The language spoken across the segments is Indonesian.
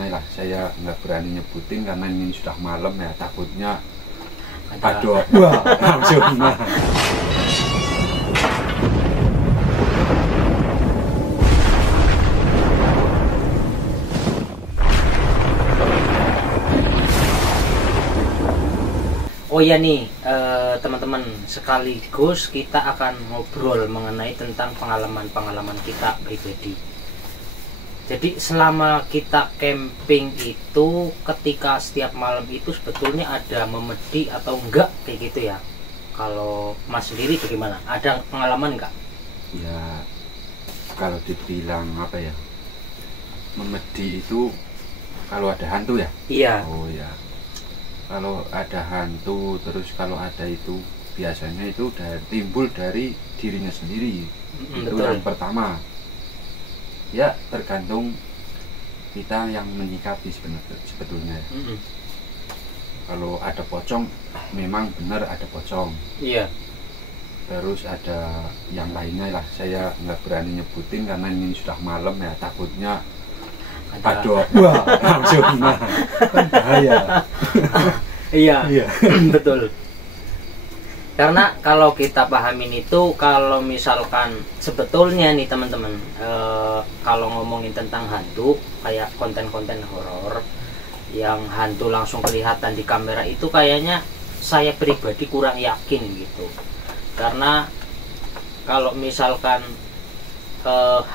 lainnya lah. Saya nggak berani nyebutin karena ini sudah malam ya, takutnya aduh wah langsung. Oh ya nih teman-teman, sekaligus kita akan ngobrol mengenai tentang pengalaman-pengalaman kita pribadi. Jadi selama kita camping itu, ketika setiap malam itu sebetulnya ada memedi atau enggak kayak gitu ya. Kalau Mas sendiri bagaimana? Ada pengalaman enggak? Ya kalau dibilang apa ya, memedi itu kalau ada hantu ya. Iya. Oh ya, kalau ada hantu, terus kalau ada itu biasanya itu timbul dari dirinya sendiri. Itu betul. yang pertama. Ya tergantung kita yang menyikapi sebetulnya. Kalau ada pocong, memang benar ada pocong. Iya. Terus ada yang lainnya lah. Saya nggak berani nyebutin karena ini sudah malam ya, takutnya aduh wah langsung kan bahaya. Iya. Iya. Betul. Karena kalau kita pahamin itu, kalau misalkan sebetulnya nih teman-teman, kalau ngomongin tentang hantu, kayak konten-konten horor yang hantu langsung kelihatan di kamera itu, kayaknya saya pribadi kurang yakin gitu. Karena kalau misalkan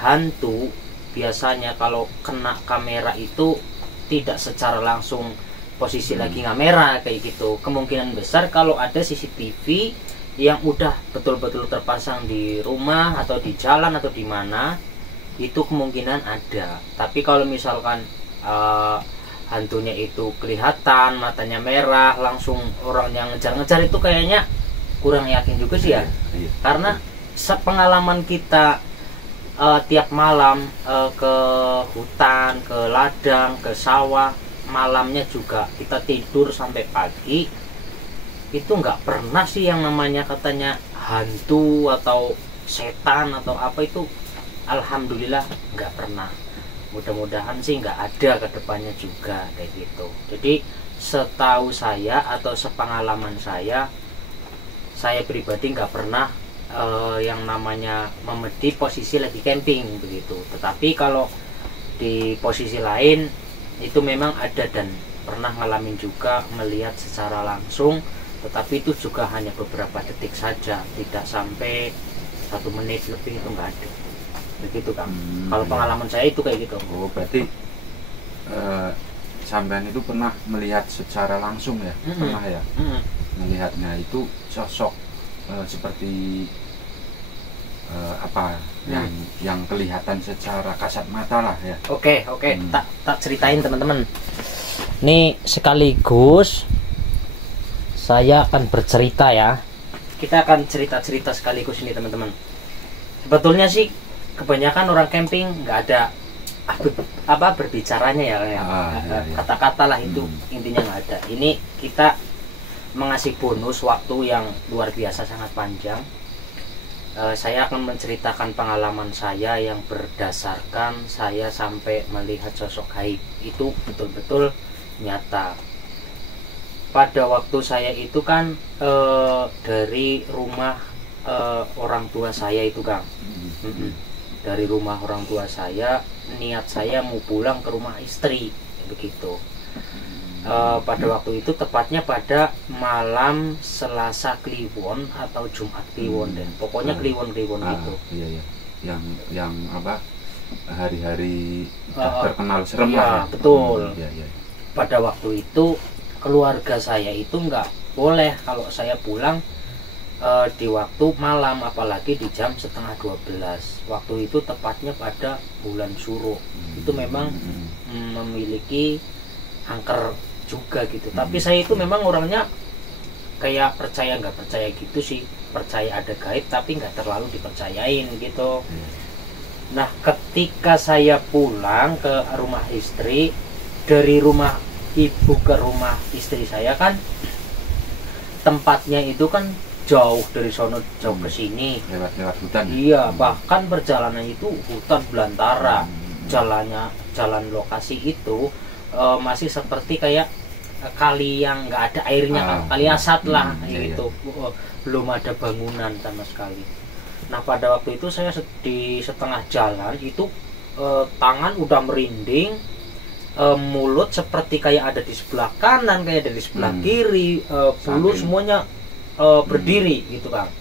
hantu biasanya kalau kena kamera itu tidak secara langsung posisi lagi kamera kayak gitu. Kemungkinan besar kalau ada CCTV yang udah betul-betul terpasang di rumah atau di jalan atau di mana, itu kemungkinan ada. Tapi kalau misalkan hantunya itu kelihatan matanya merah, langsung orang yang ngejar-ngejar, itu kayaknya kurang yakin juga sih ya. Karena sepengalaman kita tiap malam ke hutan, ke ladang, ke sawah, malamnya juga kita tidur sampai pagi, itu nggak pernah sih yang namanya katanya hantu atau setan atau apa itu, alhamdulillah nggak pernah. Mudah-mudahan sih nggak ada ke depannya juga kayak gitu. Jadi setahu saya atau sepengalaman saya pribadi nggak pernah yang namanya memedi posisi lagi camping begitu. Tetapi kalau di posisi lain itu memang ada dan pernah ngalamin juga melihat secara langsung, tetapi itu juga hanya beberapa detik saja, tidak sampai 1 menit lebih, itu nggak ada begitu kan. Kalau pengalaman saya itu kayak gitu. Oh berarti sampean itu pernah melihat secara langsung ya? Pernah ya? Melihatnya itu sosok seperti apa yang kelihatan secara kasat mata lah ya. Oke. Tak ceritain teman-teman. Ini sekaligus saya akan bercerita ya. Kita akan cerita-cerita sekaligus ini teman-teman. Sebetulnya sih kebanyakan orang camping nggak ada apa berbicaranya ya, iya. Kata-kata lah itu intinya nggak ada. Ini kita mengasih bonus waktu yang luar biasa sangat panjang. Saya akan menceritakan pengalaman saya yang berdasarkan saya sampai melihat sosok gaib. Itu betul-betul nyata. Pada waktu saya itu kan dari rumah orang tua saya itu Kang. Dari rumah orang tua saya, niat saya mau pulang ke rumah istri begitu. Pada waktu itu tepatnya pada malam Selasa Kliwon atau Jumat Kliwon dan pokoknya Kliwon itu. Iya. Yang apa, hari-hari terkenal serem iya, lah. Betul. Iya. Pada waktu itu keluarga saya itu nggak boleh kalau saya pulang di waktu malam, apalagi di jam 11:30. Waktu itu tepatnya pada bulan Suro. Itu memang memiliki angker juga gitu. Tapi saya itu memang orangnya kayak percaya nggak percaya gitu sih. Percaya ada gaib tapi nggak terlalu dipercayain gitu. Nah ketika saya pulang ke rumah istri, dari rumah ibu ke rumah istri saya kan tempatnya itu kan jauh dari sono, jauh ke sini, lewat hutan. Iya, bahkan perjalanan itu hutan belantara. Jalan lokasi itu masih seperti kayak kali yang nggak ada airnya, kali asat lah gitu. Belum ada bangunan sama sekali. Nah pada waktu itu saya di setengah jalan itu tangan udah merinding, mulut seperti kayak ada di sebelah kanan, kayak ada di sebelah kiri, bulu semuanya berdiri gitu Kang.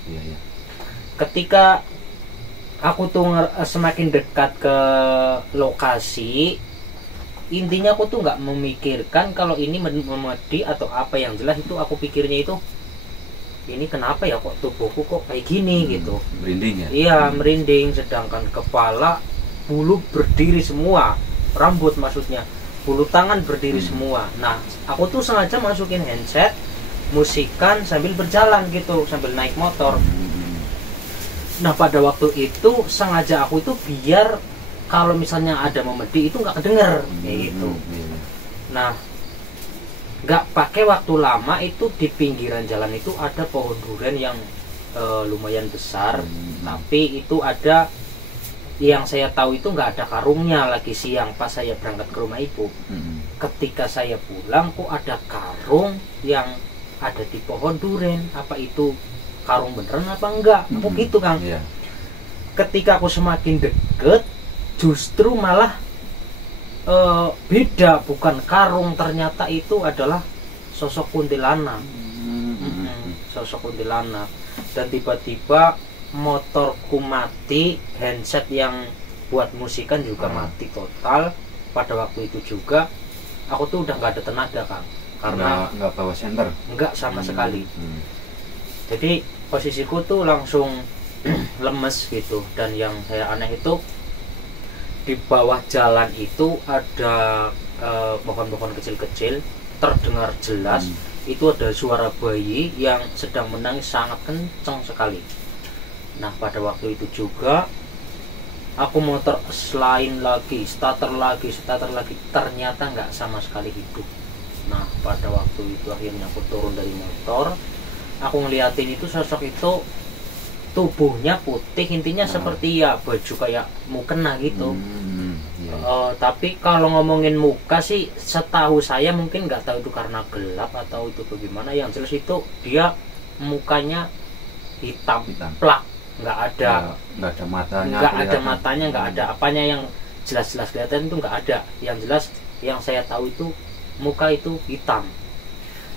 Ketika aku tuh semakin dekat ke lokasi, intinya aku tuh nggak memikirkan kalau ini memedi atau apa, yang jelas itu aku pikirnya itu ini kenapa ya kok tubuhku kok kayak gini gitu. Merinding ya? Iya merinding, sedangkan kepala, bulu berdiri semua, rambut maksudnya, bulu tangan berdiri semua. Nah aku tuh sengaja masukin handset, musikan sambil berjalan gitu, sambil naik motor. Nah pada waktu itu sengaja aku itu biar kalau misalnya ada memedi itu nggak kedenger kayak gitu. Nah nggak pakai waktu lama itu di pinggiran jalan itu ada pohon durian yang lumayan besar, tapi itu ada yang saya tahu itu nggak ada karungnya. Lagi siang pas saya berangkat ke rumah ibu, ketika saya pulang kok ada karung yang ada di pohon durian. Apa itu karung beneran apa enggak? Aku gitu Kang. Ketika aku semakin deket, justru malah beda, bukan karung, ternyata itu adalah sosok kuntilanak. Sosok kuntilanak. Dan tiba-tiba motorku mati, handset yang buat musikan juga mati total. Pada waktu itu juga aku tuh udah nggak ada tenaga Kang, karena nggak bawa senter, nggak sama sekali. Jadi posisiku tuh langsung lemes gitu. Dan yang saya aneh itu di bawah jalan itu ada pohon-pohon kecil-kecil, terdengar jelas itu ada suara bayi yang sedang menangis sangat kencang sekali. Nah pada waktu itu juga aku motor selain lagi, starter lagi, ternyata nggak sama sekali hidup. Nah pada waktu itu akhirnya aku turun dari motor, aku ngeliatin itu sosok itu tubuhnya putih, intinya seperti ya baju kayak mukena gitu. Tapi kalau ngomongin muka sih setahu saya mungkin nggak tahu itu karena gelap atau itu bagaimana, yang jelas itu dia mukanya hitam. Plak, nggak ada matanya, nggak ada apanya yang jelas-jelas kelihatan, itu nggak ada. Yang jelas yang saya tahu itu muka itu hitam.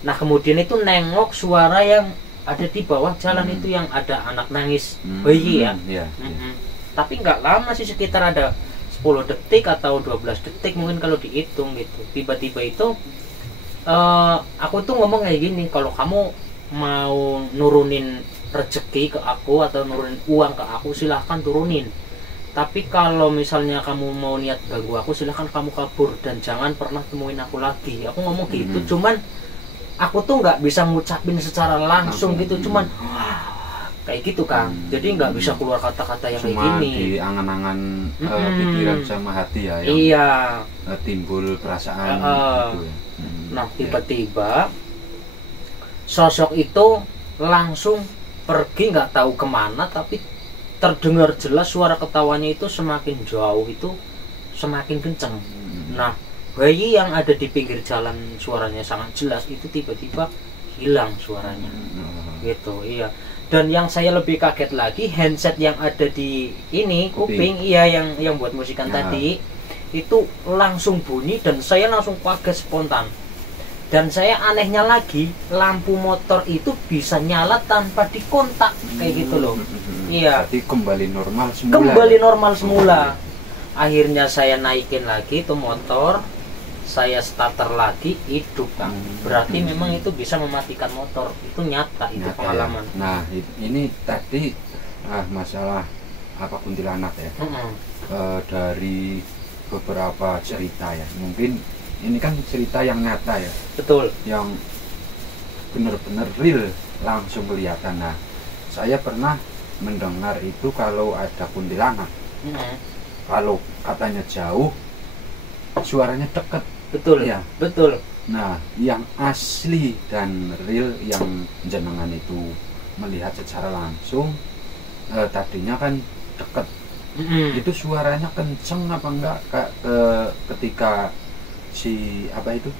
Nah kemudian itu nengok suara yang ada di bawah jalan itu, yang ada anak nangis bayi ya. Tapi nggak lama sih, sekitar ada 10 detik atau 12 detik mungkin kalau dihitung gitu. Tiba-tiba itu aku tuh ngomong kayak gini, kalau kamu mau nurunin rezeki ke aku atau nurunin uang ke aku silahkan turunin, tapi kalau misalnya kamu mau niat ganggu aku silahkan kamu kabur dan jangan pernah temuin aku lagi. Aku ngomong gitu. Cuman aku tuh nggak bisa ngucapin secara langsung gitu, cuman kayak gitu Kang. Jadi nggak bisa keluar kata-kata yang kayak gini. Cuma di angan-angan pikiran sama hati ya, yang timbul perasaan gitu ya. Nah tiba-tiba sosok itu langsung pergi, nggak tahu kemana, tapi terdengar jelas suara ketawanya itu semakin jauh, itu semakin kenceng. Nah bayi yang ada di pinggir jalan suaranya sangat jelas itu tiba-tiba hilang suaranya gitu. Iya. Dan yang saya lebih kaget lagi, handset yang ada di ini kuping, iya yang buat musikan tadi itu langsung bunyi dan saya langsung kaget spontan. Dan saya anehnya lagi, lampu motor itu bisa nyala tanpa dikontak kayak gitu loh. Iya. Jadi kembali normal semula. Kembali normal semula. Akhirnya saya naikin lagi tuh motor, saya starter lagi, hidup Kang. Berarti memang itu bisa mematikan motor, itu nyata, itu pengalaman ya. Nah ini tadi masalah apa kuntilanak ya, dari beberapa cerita ya, mungkin ini kan cerita yang nyata ya, betul, yang benar-benar real, langsung kelihatan. Nah saya pernah mendengar itu kalau ada kuntilanak, kalau katanya jauh suaranya dekat. Betul ya, betul. Nah yang asli dan real yang jenengan itu melihat secara langsung, tadinya kan dekat, itu suaranya kenceng apa enggak ketika si apa itu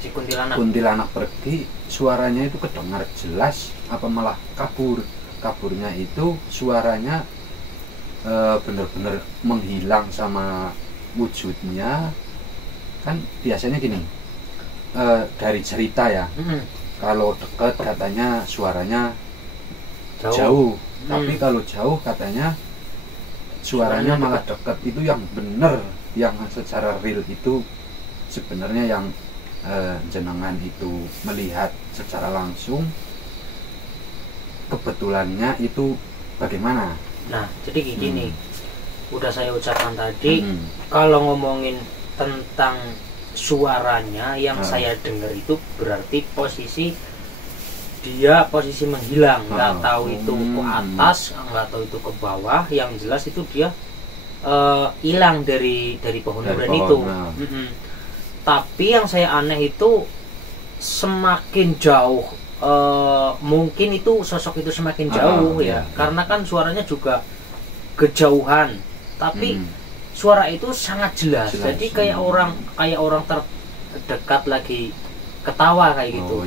Si kuntilanak. kuntilanak pergi, suaranya itu kedengar jelas apa malah kabur. Kaburnya itu suaranya bener-bener menghilang sama wujudnya. Kan biasanya gini, dari cerita ya, kalau deket katanya suaranya jauh, tapi kalau jauh katanya suaranya malah deket. Itu yang bener, yang secara real itu sebenarnya yang jenengan itu melihat secara langsung, kebetulannya itu bagaimana? Nah, jadi gini, udah saya ucapkan tadi, kalau ngomongin tentang suaranya yang saya dengar itu berarti posisi menghilang, nggak tahu itu ke atas, nggak tahu itu ke bawah, yang jelas itu dia hilang dari pohon durian itu. Tapi yang saya aneh itu semakin jauh, mungkin itu sosok itu semakin jauh ya, karena kan suaranya juga kejauhan, tapi suara itu sangat jelas. Jadi kayak orang terdekat lagi ketawa kayak gitu.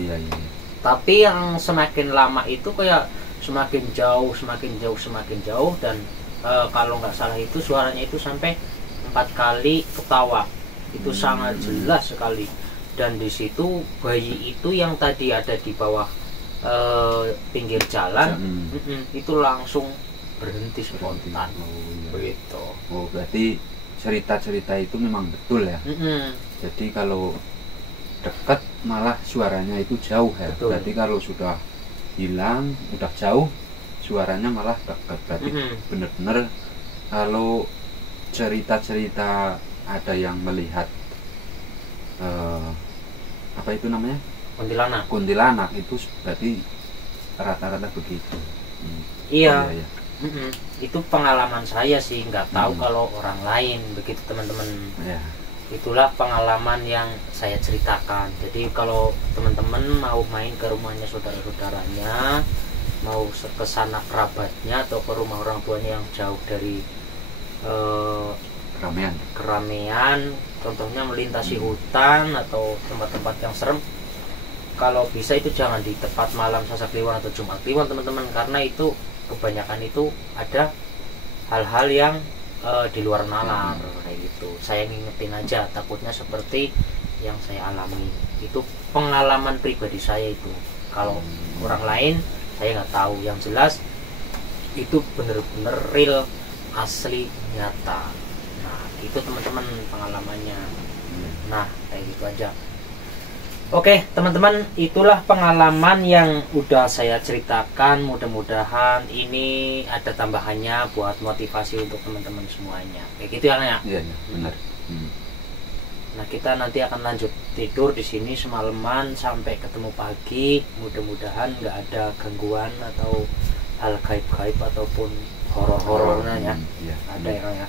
Tapi yang semakin lama itu kayak semakin jauh dan kalau nggak salah itu suaranya itu sampai 4 kali ketawa. Itu sangat jelas sekali. Dan di situ bayi itu yang tadi ada di bawah pinggir jalan, itu langsung berhenti spontan. Begitu. Oh, berarti cerita-cerita itu memang betul ya. Jadi kalau dekat malah suaranya itu jauh ya. Betul. Berarti kalau sudah hilang, udah jauh, suaranya malah dekat. Berarti benar-benar kalau cerita-cerita ada yang melihat apa itu namanya? Kuntilanak itu berarti rata-rata begitu. Iya. Itu pengalaman saya sih, nggak tahu kalau orang lain begitu teman-teman. Itulah pengalaman yang saya ceritakan. Jadi kalau teman-teman mau main ke rumahnya saudara-saudaranya, mau ke sana kerabatnya atau ke rumah orang tuanya yang jauh dari keramaian, contohnya melintasi hutan atau tempat-tempat yang serem, kalau bisa itu jangan di tepat malam Selasa Kliwon atau Jumat Kliwon teman-teman, karena itu kebanyakan itu ada hal-hal yang di luar nalar kayak gitu. Saya ngingetin aja, takutnya seperti yang saya alami. Itu pengalaman pribadi saya itu. Kalau orang lain saya nggak tahu. Yang jelas itu bener-bener real, asli, nyata. Nah itu teman-teman pengalamannya. Nah kayak gitu aja. Oke teman-teman, itulah pengalaman yang udah saya ceritakan. Mudah-mudahan ini ada tambahannya buat motivasi untuk teman-teman semuanya. Kayak gitu ya, Iya, benar. Nah kita nanti akan lanjut tidur di sini semalaman sampai ketemu pagi. Mudah-mudahan nggak ada gangguan atau hal gaib-gaib ataupun horor-horornya ya. Ada ya.